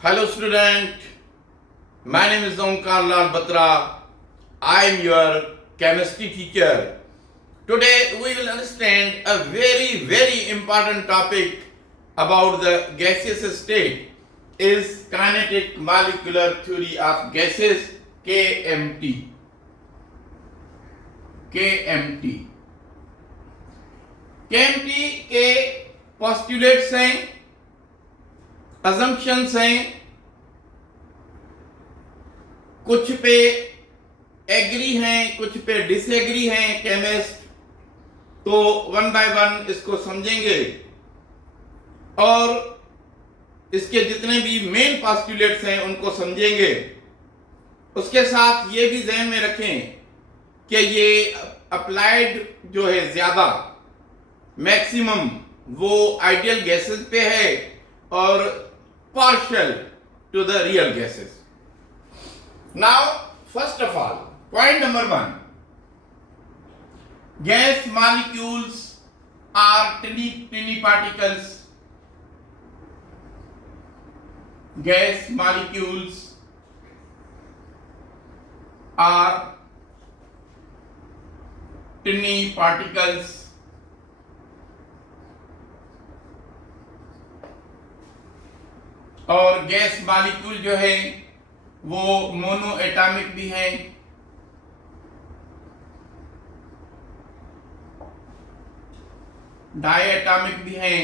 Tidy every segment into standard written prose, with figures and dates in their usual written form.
Hello student, my name is Omkar Lal Batra. I am your chemistry teacher. Today we will understand a very important topic about the gaseous state is kinetic molecular theory of gases KMT. KMT. KMT के postulates हैं, assumptions हैं, कुछ पे agree हैं, कुछ पे disagree हैं chemist, तो वन बाय वन इसको समझेंगे और इसके जितने भी मेन पोस्टुलेट्स हैं उनको समझेंगे। उसके साथ ये भी ध्यान में रखें कि ये अप्लाइड जो है ज्यादा मैक्सिमम वो आइडियल गैसेस पे है और partial two the real gases. Now first of all point number 1, gas molecules are tiny particles. Gas molecules are tiny particles. और गैस मॉलिक्यूल जो है वो मोनो एटॉमिक भी है, डाई एटॉमिक भी है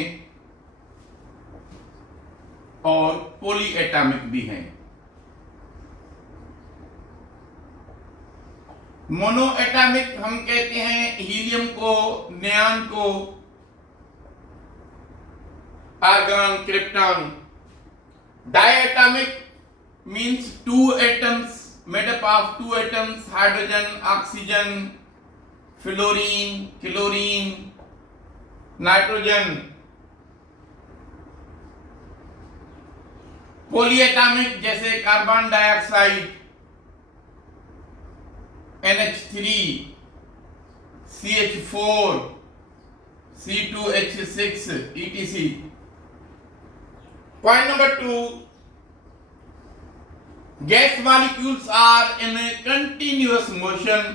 और पॉली एटॉमिक भी है। मोनो एटॉमिक हम कहते हैं हीलियम को, नियॉन को, argon, krypton. Diatomic means two atoms made up of two atoms, hydrogen, oxygen, fluorine, chlorine, nitrogen. Polyatomic जैसे carbon dioxide, NH3, CH4, C2H6, etc. Point number 2, gas molecules are in a continuous motion.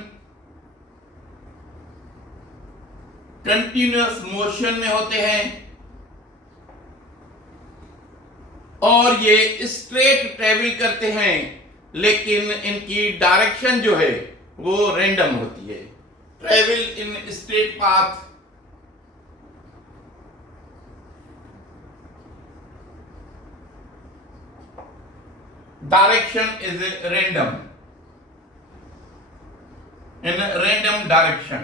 Continuous motion में होते हैं और ये straight travel करते हैं, लेकिन इनकी डायरेक्शन जो है वो रैंडम होती है। Travel in straight path. Direction is random, in a random direction.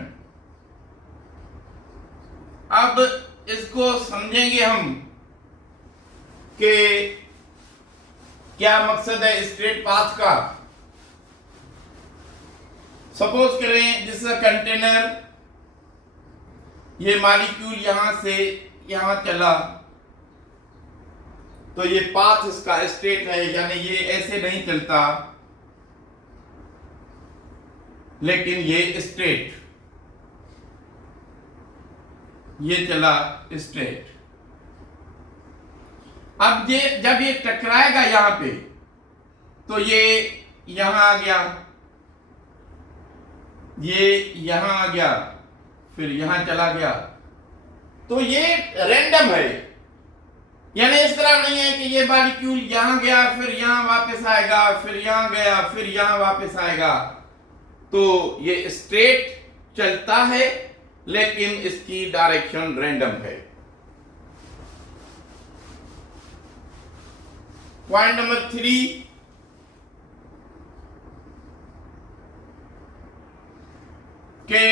अब इसको समझेंगे हम कि क्या मकसद है स्ट्रेट पाथ का। सपोज करें दिस अ कंटेनर, ये मॉलिक्यूल यहां से यहां चला, तो ये पाथ इसका स्ट्रेट है, यानी ये ऐसे नहीं चलता लेकिन ये स्ट्रेट, ये चला स्ट्रेट। अब ये जब ये टकराएगा यहां पे तो ये यहां आ गया, ये यहां आ गया, फिर यहां चला गया, तो ये रैंडम है। यानी इस तरह नहीं है कि ये मॉलिक्यूल यहां गया फिर यहां वापस आएगा, फिर यहां गया फिर यहां वापस आएगा। तो ये स्ट्रेट चलता है लेकिन इसकी डायरेक्शन रैंडम है। पॉइंट नंबर 3, के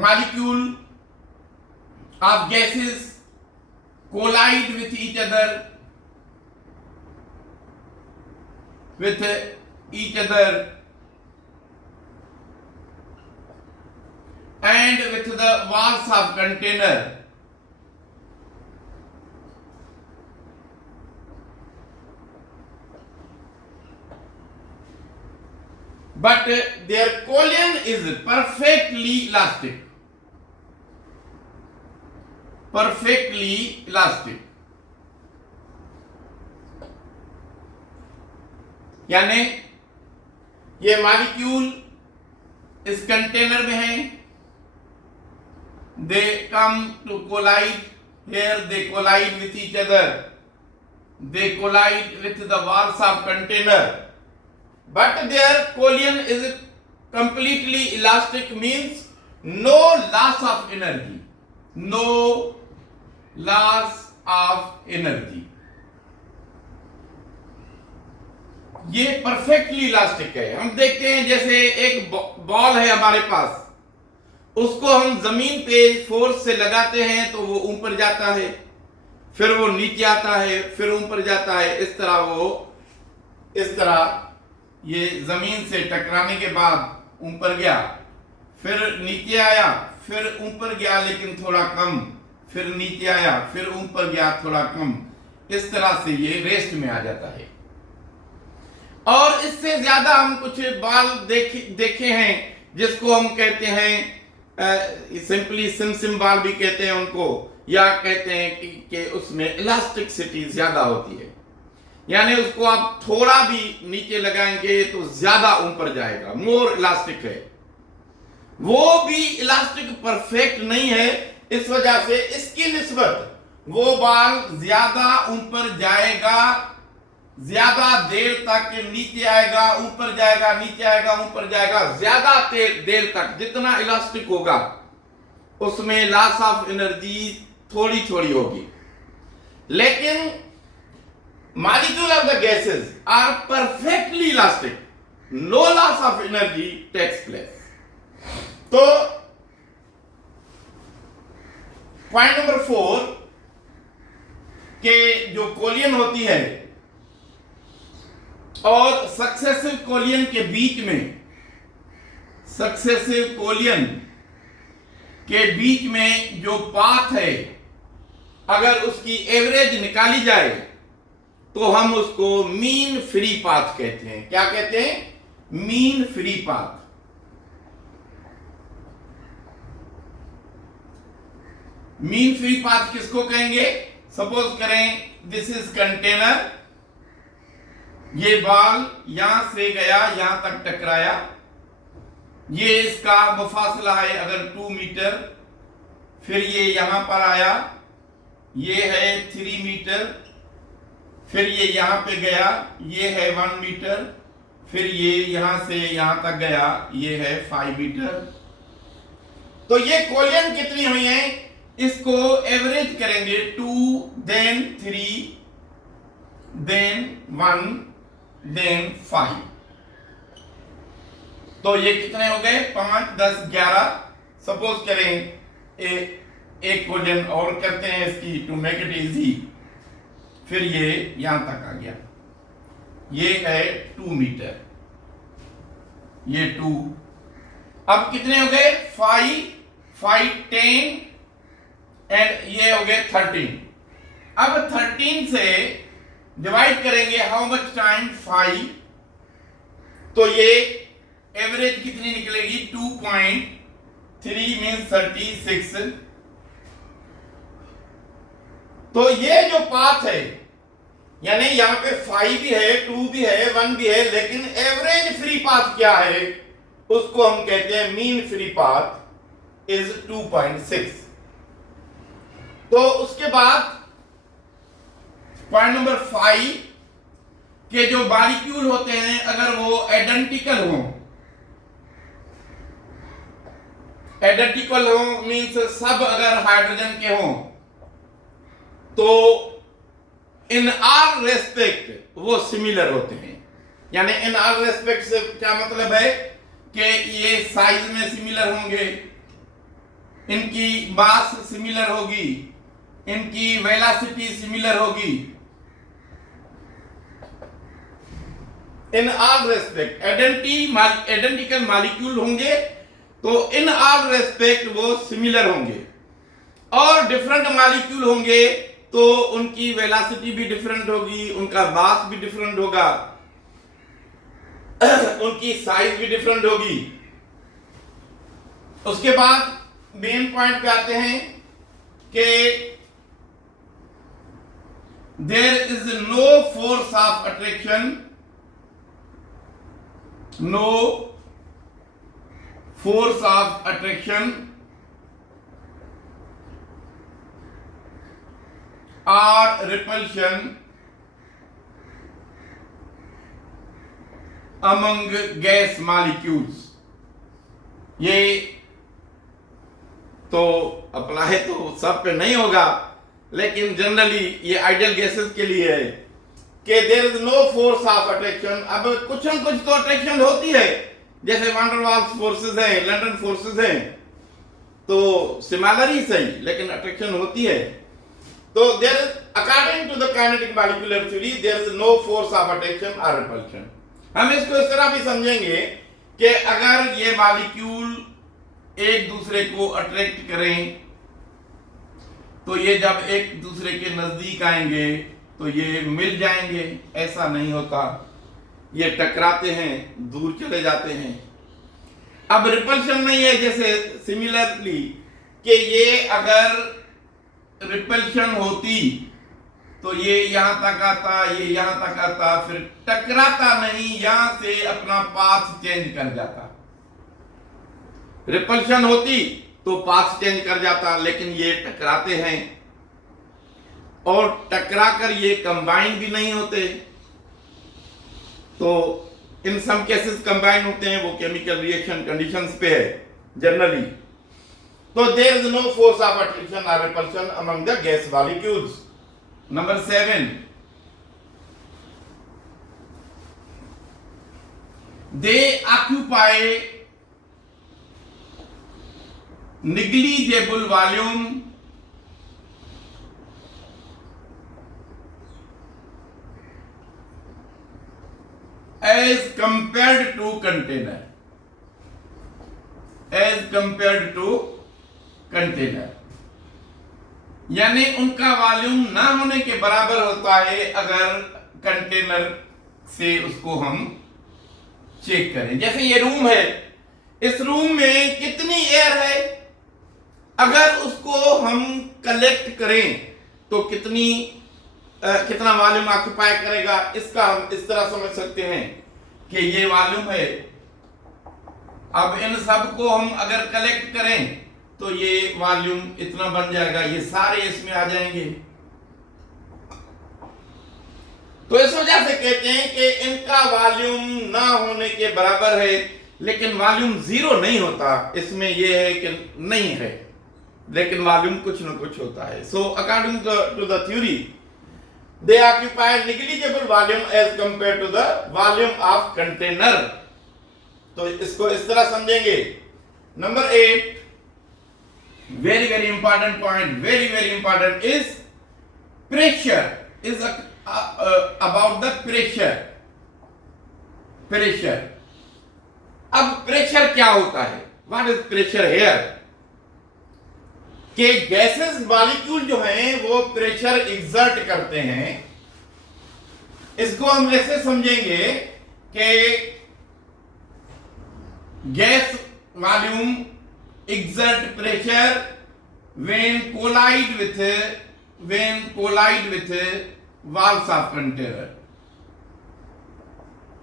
molecule of gases collide with each other and with the walls of container. But their collision is perfectly elastic. perfectly elastic, यानी ये मॉलिक्यूल इस कंटेनर में है, they come to collide here, they collide with each other, they collide with the walls of container, but their collision is completely elastic, means no loss of energy, no loss of energy. ये perfectly elastic है। हम देखते हैं जैसे एक ball है हमारे पास, उसको हम जमीन पे फोर्स से लगाते हैं तो वो ऊपर जाता है, फिर वो नीचे आता है, फिर ऊपर जाता है। इस तरह ये जमीन से टकराने के बाद ऊपर गया, फिर नीचे आया, फिर ऊपर गया लेकिन थोड़ा कम, फिर नीचे आया, फिर ऊपर गया थोड़ा कम। इस तरह से ये रेस्ट में आ जाता है। और इससे ज्यादा हम कुछ बाल देखे हैं जिसको हम कहते हैं सिंपली सिम बाल भी कहते हैं उनको, या कहते हैं कि उसमें इलास्टिसिटी ज्यादा होती है, यानी उसको आप थोड़ा भी नीचे लगाएंगे तो ज्यादा ऊपर जाएगा, मोर इलास्टिक है। वो भी इलास्टिक परफेक्ट नहीं है, इस वजह से इसकी निस्बत वो बाल ज्यादा ऊपर जाएगा, ज्यादा देर तक नीचे आएगा, ऊपर जाएगा, नीचे आएगा, ऊपर जाएगा, ज्यादा देर तक। जितना इलास्टिक होगा उसमें लॉस ऑफ एनर्जी थोड़ी थोड़ी होगी। लेकिन molecule of the gases are perfectly elastic, no loss of energy takes place. तो पॉइंट नंबर 4 के जो कोलियन होती है और सक्सेसिव कोलियन के बीच में, सक्सेसिव कोलियन के बीच में जो पाथ है, अगर उसकी एवरेज निकाली जाए तो हम उसको मीन फ्री पाथ कहते हैं। क्या कहते हैं? Mean free path. Mean free path किसको कहेंगे? सपोज करें दिस इज कंटेनर, ये बॉल यहां से गया, यहां तक टकराया, ये इसका मुफासला है अगर 2 मीटर, फिर ये यहां पर आया, ये है 3 मीटर, फिर ये यहां पे गया, ये है 1 मीटर, फिर ये यहां से यहां तक गया, ये है 5 मीटर। तो ये कोलियन कितनी हुई है? इसको एवरेज करेंगे 2, then 3, then 1, then 5। तो ये कितने हो गए? 5, 10, 11। सपोज करें एक कोलियन और करते हैं इसकी टू मेक इट इजी। फिर ये यहां तक आ गया, ये है 2 मीटर, ये 2। अब कितने हो गए? 5, 5, 10 एंड ये हो गए 13। अब 13 से डिवाइड करेंगे हाउ मच टाइम? 5। तो ये एवरेज कितनी निकलेगी? 2.3 मीन्स 36। तो ये जो पाथ है, यानी यहां पे 5 भी है, 2 भी है, 1 भी है, लेकिन एवरेज फ्री पाथ क्या है? उसको हम कहते हैं मीन फ्री पाथ इज 2.6। तो उसके बाद पॉइंट नंबर 5 के जो मॉलिक्यूल होते हैं, अगर वो आइडेंटिकल हो, आइडेंटिकल हो मीन्स सब अगर हाइड्रोजन के हों, तो इन ऑल रेस्पेक्ट वो सिमिलर होते हैं। यानी इन ऑल रेस्पेक्ट से क्या मतलब है कि ये साइज में सिमिलर होंगे, इनकी मास सिमिलर होगी, इनकी वेलोसिटी सिमिलर होगी। In all respect identical molecule होंगे तो इन ऑल रेस्पेक्ट वो सिमिलर होंगे। और डिफरेंट मॉलिक्यूल होंगे तो उनकी वेलोसिटी भी डिफरेंट होगी, उनका मास भी डिफरेंट होगा, उनकी साइज भी डिफरेंट होगी। उसके बाद मेन पॉइंट पे आते हैं कि there is no force of attraction, no force of attraction or repulsion among gas molecules। ये तो अप्लाई तो सब पे नहीं होगा, लेकिन जनरली ये आइडियल गैसेस के लिए है कि there is no force of attraction. अब कुछ न कुछ तो अट्रैक्शन होती है, जैसे वांडर वाल्स फोर्सेस हैं, लंडन फोर्सेस हैं, तो सिमिलर ही सही, लेकिन अट्रैक्शन होती है। तो there according to the kinetic molecular theory there is no force of attraction और रिपल्शन। हम इसको इस तरह भी समझेंगे कि अगर ये मॉलिक्यूल एक दूसरे को अट्रैक्ट करें तो ये जब एक दूसरे के नजदीक आएंगे तो ये मिल जाएंगे, ऐसा नहीं होता, ये टकराते हैं, दूर चले जाते हैं। अब रिपल्शन नहीं है, जैसे सिमिलरली कि ये अगर रिपल्शन होती तो ये यहां तक आता, ये यहां तक आता, फिर टकराता नहीं, यहां से अपना पाथ चेंज कर जाता। रिपल्शन होती तो पाथ चेंज कर जाता, लेकिन ये टकराते हैं और टकराकर ये कंबाइन भी नहीं होते। तो इन सम केसेस कंबाइन होते हैं, वो केमिकल रिएक्शन कंडीशंस पे है जनरली। तो there is no force of attraction और repulsion among the gas molecules. Number 7, they occupy negligible volume as compared to container, as compared to container। यानी उनका volume ना होने के बराबर होता है अगर कंटेनर से उसको हम चेक करें। जैसे ये रूम है, इस रूम में कितनी एयर है, अगर उसको हम कलेक्ट करें तो कितना वॉल्यूम ऑक्युपाई करेगा, इसका हम इस तरह समझ सकते हैं कि ये वॉल्यूम है। अब इन सब को हम अगर कलेक्ट करें तो ये वॉल्यूम इतना बन जाएगा, ये सारे इसमें आ जाएंगे। तो इस वजह से कहते हैं कि इनका वॉल्यूम ना होने के बराबर है, लेकिन वॉल्यूम जीरो नहीं होता। इसमें ये है कि नहीं है, लेकिन वॉल्यूम कुछ ना कुछ होता है। So according to the theory they occupy negligible volume as compare to the volume of container. तो इसको इस तरह समझेंगे। Number 8, very very important point, very important is pressure, is about the pressure। अब प्रेशर क्या होता है, what is pressure here? कि गैसेस मॉलिक्यूल जो हैं वो प्रेशर एक्सर्ट करते हैं। इसको हम ऐसे समझेंगे कि gas volume exert pressure when collide with walls of container,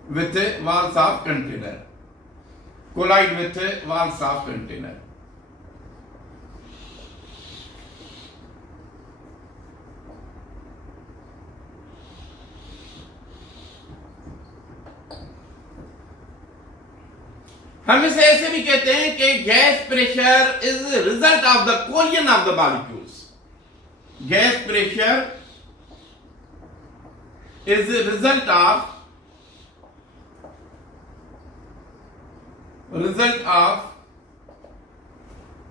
with walls of container, collide with walls of container। हम इसे ऐसे भी कहते हैं कि gas pressure is result of the collision of the molecules. Gas pressure is result of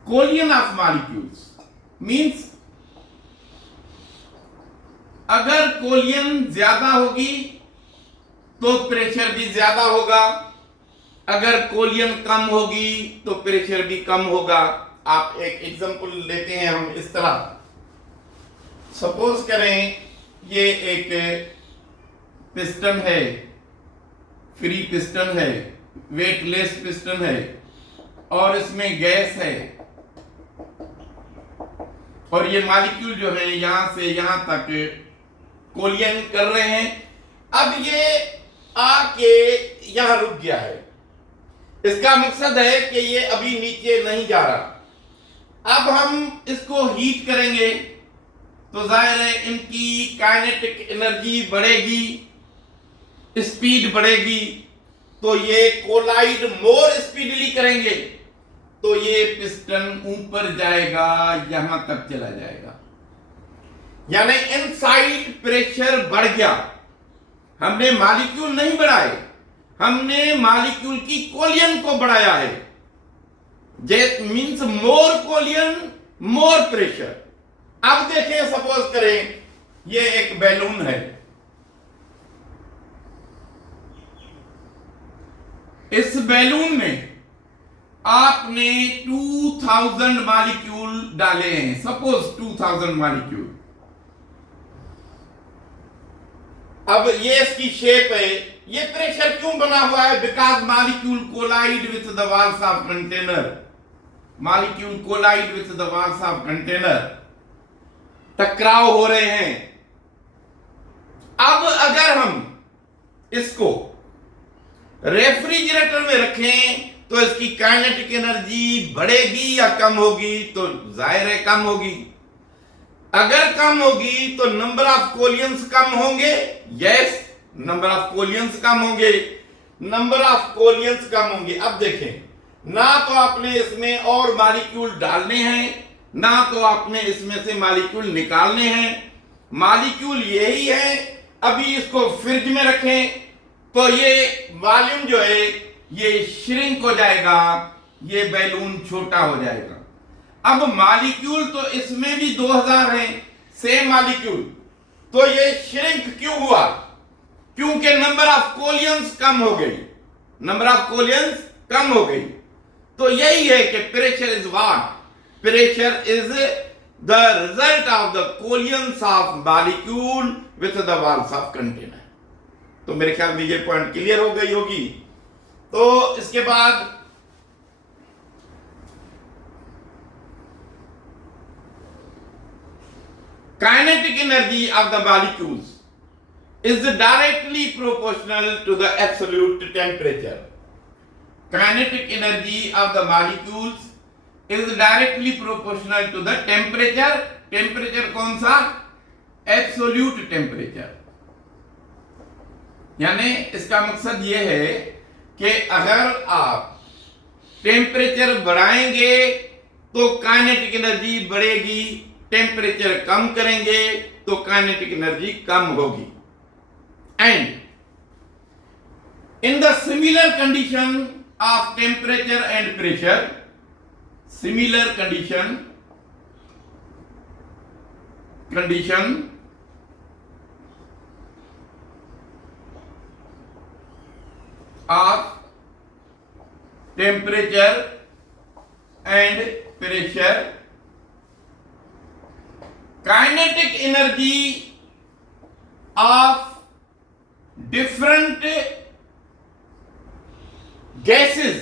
collision of molecules. Means अगर collision ज्यादा होगी तो प्रेशर भी ज्यादा होगा, अगर कोलिजन कम होगी तो प्रेशर भी कम होगा। आप एक एग्जांपल लेते हैं हम इस तरह, सपोज करें ये एक पिस्टन है, फ्री पिस्टन है, वेटलेस पिस्टन है और इसमें गैस है। और ये मॉलिक्यूल जो है यहां से यहां तक कोलियन कर रहे हैं। अब ये आके यहां रुक गया है। इसका मकसद है कि ये अभी नीचे नहीं जा रहा। अब हम इसको हीट करेंगे तो जाहिर है इनकी काइनेटिक एनर्जी बढ़ेगी, स्पीड बढ़ेगी, तो ये कोलाइड मोर स्पीडली करेंगे तो ये पिस्टन ऊपर जाएगा, यहां तक चला जाएगा। यानी इनसाइड प्रेशर बढ़ गया। हमने मॉलिक्यूल नहीं बढ़ाए, हमने मॉलिक्यूल की कोलियन को बढ़ाया है। जेट means more collision more pressure. अब देखें, सपोज करें ये एक बैलून है, इस बैलून में आपने 2000 मॉलिक्यूल डाले हैं, सपोज 2000 मॉलिक्यूल। अब ये इसकी शेप है, ये प्रेशर क्यों बना हुआ है? Because molecule collide with the walls of container, molecule collide with the walls of container, टकराव हो रहे हैं। अब अगर हम इसको रेफ्रिजरेटर में रखें तो इसकी काइनेटिक एनर्जी बढ़ेगी या कम होगी? तो जाहिर है कम होगी। अगर कम होगी तो नंबर ऑफ कोलियंस कम होंगे। यस, नंबर ऑफ कोलियंस कम होंगे, नंबर ऑफ कोलियंस कम होंगे। अब देखें, ना तो आपने इसमें और मॉलिक्यूल डालने हैं, ना तो आपने इसमें से मॉलिक्यूल निकालने हैं। मॉलिक्यूल यही है। अभी इसको फ्रिज में रखें तो ये वॉल्यूम जो है ये श्रिंक हो जाएगा, ये बैलून छोटा हो जाएगा। अब मॉलिक्यूल तो इसमें भी 2000 हैं, सेम मॉलिक्यूल, तो ये श्रिंक क्यों हुआ? क्योंकि नंबर ऑफ कोलियंस कम हो गई, नंबर ऑफ कोलियंस कम हो गई। तो यही है कि pressure is what? Pressure is the result of the collisions of molecule with the walls of container. तो मेरे ख्याल में ये पॉइंट क्लियर हो गई होगी। तो इसके बाद kinetic energy of the molecules is directly proportional to the absolute temperature. Kinetic energy of the molecules is directly proportional to the temperature. Temperature कौन सा? Absolute temperature. यानी इसका मकसद ये है कि अगर आप टेम्परेचर बढ़ाएंगे तो काइनेटिक एनर्जी बढ़ेगी, टेम्परेचर कम करेंगे तो काइनेटिक एनर्जी कम होगी। And in the similar condition of temperature and pressure, similar condition of temperature and pressure, kinetic energy of different gases,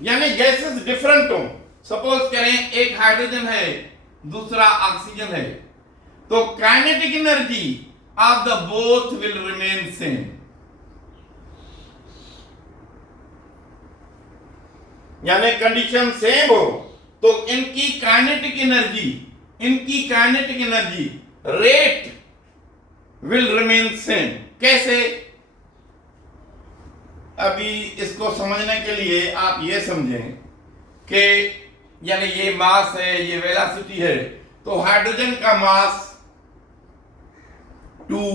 यानी गैसेस डिफरेंट हो। सपोज करें एक हाइड्रोजन है, दूसरा ऑक्सीजन है, तो kinetic energy of the both will remain same. यानी condition same हो तो इनकी kinetic energy rate will remain same. कैसे? अभी इसको समझने के लिए आप ये समझें कि यानी ये मास है, ये वेलोसिटी है, तो हाइड्रोजन का मास 2,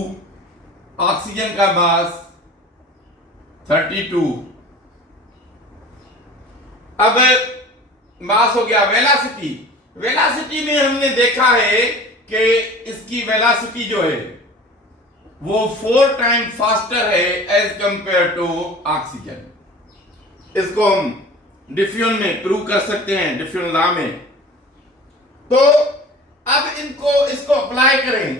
ऑक्सीजन का मास 32। अब मास हो गया वेलोसिटी। वेलोसिटी में हमने देखा है कि इसकी वेलोसिटी जो है वो 4 टाइम फास्टर है एज कंपेयर टू ऑक्सीजन। इसको हम डिफ्यूजन में प्रूव कर सकते हैं, डिफ्यूजन लॉ में। तो अब इसको अप्लाई करें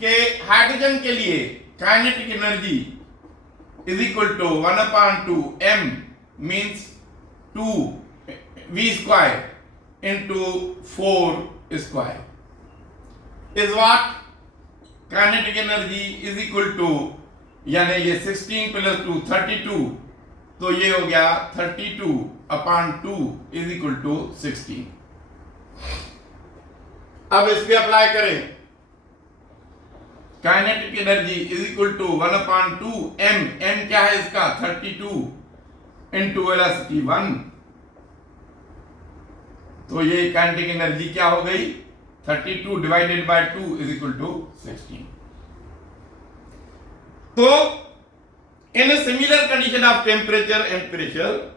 कि हाइड्रोजन के लिए kinetic energy is equal to 1/2 m means 2 v² into 4 square. Is what kinetic energy is equal to, यानी ये 16 प्लस 2 32, तो ये हो गया 32/2 इज इक्वल टू 16। अब इस पे अप्लाई करें, kinetic energy is equal to 1/2 m, m क्या है इसका 32 इंटू वेलोसिटी 1, तो ये काइनेटिक एनर्जी क्या हो गई 32 divided by 2 is equal to 16। तो in a similar condition of temperature and pressure,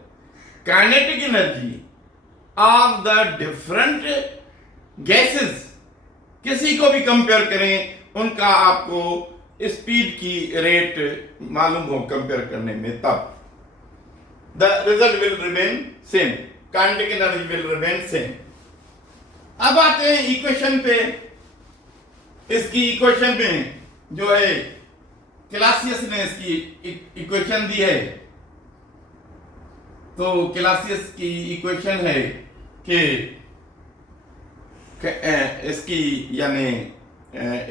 kinetic energy of the different gases, किसी को भी कंपेयर करें उनका आपको स्पीड की रेट मालूम हो कंपेयर करने में, तब the result will remain same, kinetic energy will remain same। अब आते हैं इक्वेशन पे। इसकी इक्वेशन में जो है क्लासियस ने इसकी इक्वेशन दी है, तो क्लासियस की इक्वेशन है कि इसकी यानी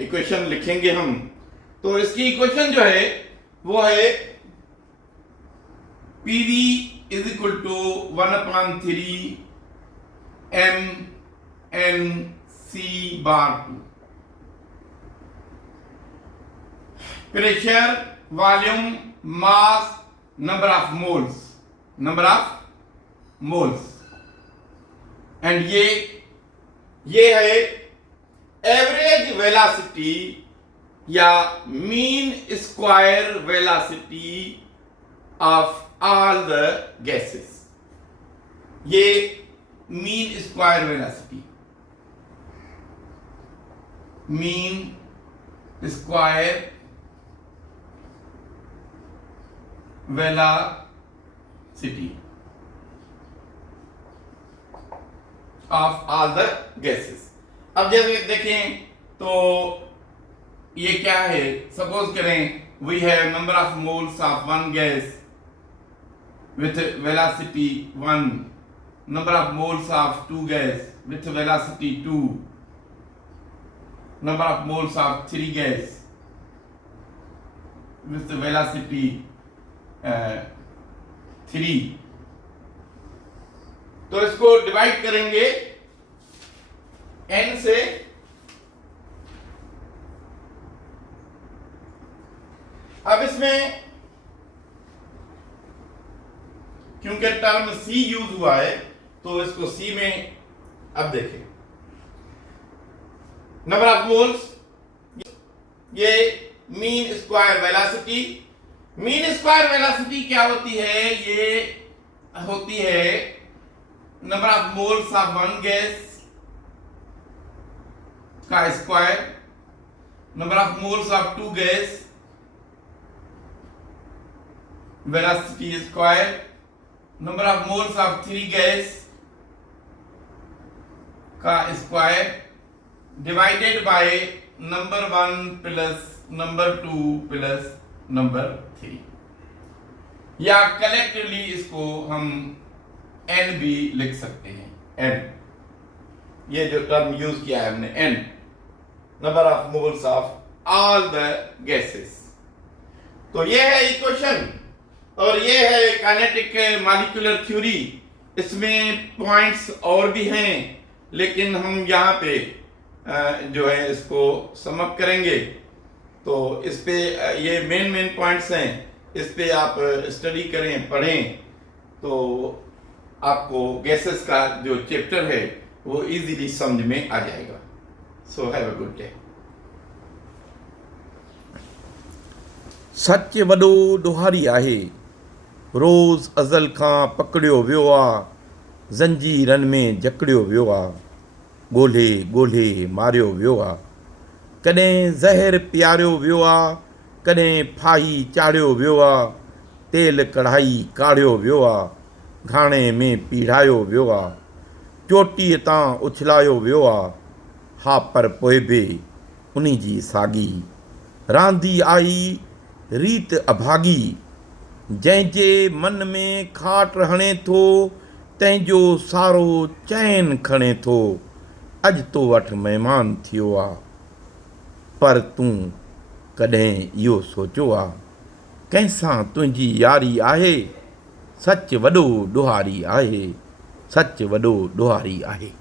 इक्वेशन लिखेंगे हम, तो इसकी इक्वेशन जो है वो है PV is equal to 1/3 mNc/2। Pressure, volume, mass, number of moles, and ये है एवरेज वेलोसिटी या mean square velocity of all the gases. ये mean square velocity, mean square velocity of all the gases. अब जैसे देखें तो ये क्या है, सपोज करें we have number of moles of one gas with velocity 1, number of moles of 2 gas with velocity 2, number of moles of 3 gas with velocity 3। तो इसको डिवाइड करेंगे n से, अब इसमें क्योंकि टर्म C यूज हुआ है तो इसको C में अब देखें, नंबर ऑफ मोल्स, ये mean square velocity. Mean square velocity क्या होती है, ये होती है number of moles of one gas का square, number of moles of 2 gas velocity square, number of moles of 3 gas का square divided by number 1 plus number 2 plus number 3, या collectively इसको हम n भी लिख सकते हैं। n, ये जो टर्म यूज किया है हमने, n number of moles of all the gases. तो ये है इक्वेशन और ये है काइनेटिक मॉलिक्यूलर थ्योरी। इसमें पॉइंट्स और भी हैं, लेकिन हम यहाँ पे जो है इसको सम अप करेंगे। तो इस पे ये मेन पॉइंट्स हैं, इस पे आप स्टडी करें, पढ़ें, तो आपको गैसेस का जो चैप्टर है वो इजीली समझ में आ जाएगा। So have a good day. सच वॾो ॾोहारी आहे, रोज़ अज़ल खां पकड़ियो वियो आहे, ज़ंजीरनि में जकड़ियो वियो आहे, ॻोल्हे ॻोल्हे मारियो वियो आहे, कॾहिं ज़हर पीआरियो वियो आहे, कॾहिं फाही चाढ़ियो वियो आहे, तेल कढ़ाई काढ़ियो वियो आहे, घाणे में पीढ़ायो वियो आहे, चोटीअ तां उछलायो वियो आहे, हा पर पोइ बि उन जी साॻी रांदी आई रीत अभागी, जंहिंजे मन में खाट हणे थो तंहिंजो सारो चैन खणे थो, अॼु तो वटि महिमान थियो आहे, पर तूं कॾहिं इहो सोचियो आहे कंहिंसां तुंहिंजी यारी आहे, सच वॾो ॾोहारी आहे, सच वॾो ॾोहारी आहे।